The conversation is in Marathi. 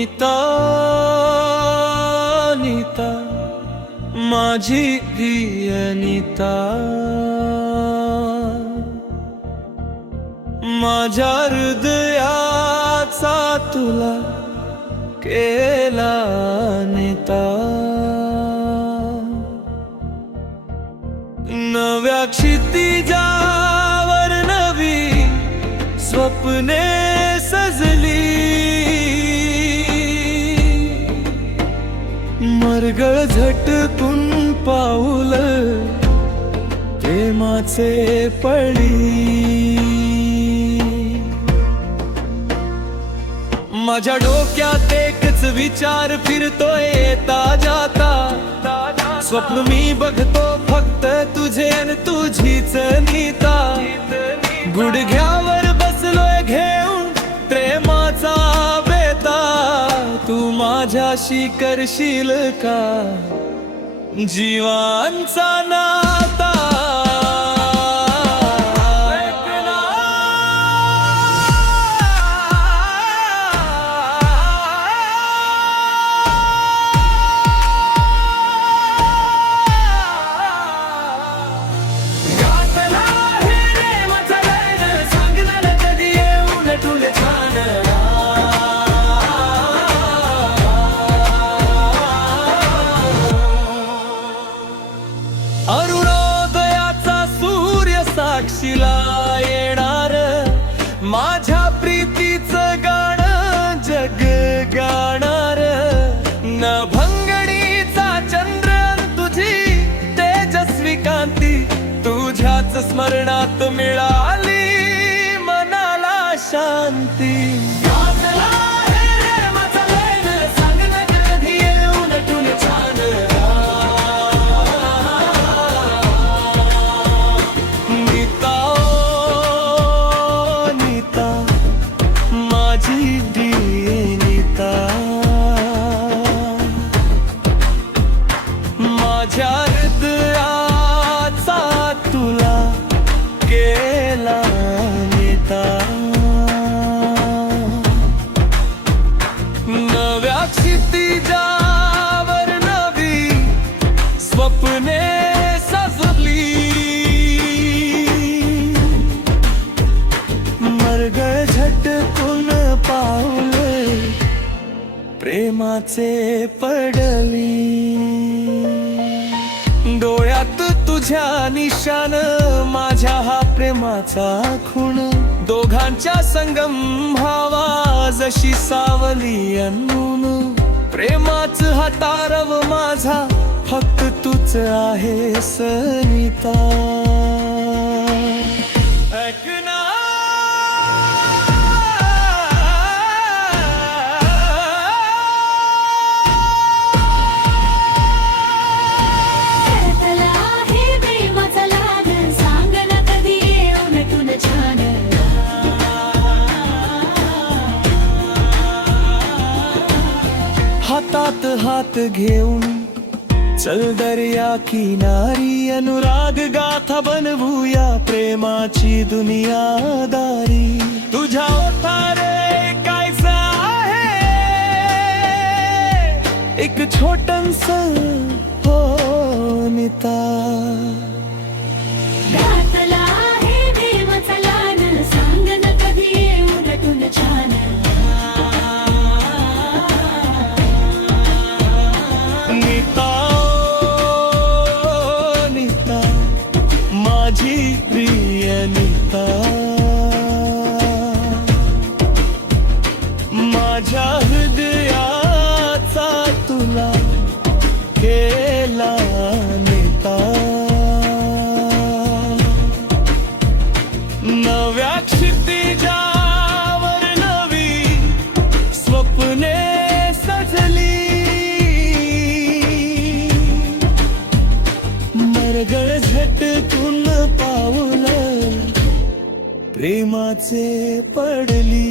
नीता नीता माझी प्रिय नीता, माझ्या हृदयाचा तुला केला नेता। नव्या क्षितिजावर नवी स्वप्ने सजली, मरगळ झटकून पाऊल प्रेमाचे पडली। माझ्या डोक्यात एकच विचार फिरतोय येता जाता, स्वप्न मी बघतो फक्त तुझे अन तुझीच नीता। गुडघ्यावर बसलोय घेऊन प्रेमाचा बेता, तू माझ्याशी करशील का जीवांचा नाता। अरुणोदयाचा सूर्य साक्षीला येणार, माझ्या प्रीतीचं गाणं जग गाणार। नभंगणीचा चंद्र तुझी तेजस्वी कांती, तुझ्याच स्मरणात मिळाली मनाला शांती। माझ्या हृदयाचा तुला केला नेता। नव्या क्षितिजावर नवी स्वप्ने सजली, मरगळ झटकून पाऊल प्रेमाचे पडली। डोळ्यात तुझ्या निशान, माझ्या हा प्रेमाचा खूण, दोघांच्या संगम व्हावा जशी सावली अनून। प्रेमाच हा तारव माझा फक्त तूच आहेस नीता। हातात हात घेऊन चल दर्या किनारी, अनुराग गाथा बनवूया प्रेमाची दुनियादारी। तुझ्या ओठारे कायसा आहे एक छोटंस हो नीता। माझी प्रिय नीता, माझ्या हृदयाचा तुला केला नेता। नव्या क्षितिजावर नवी स्वप्ने सजली, मरगळ झटकून पाऊल प्रेमाचे पडली।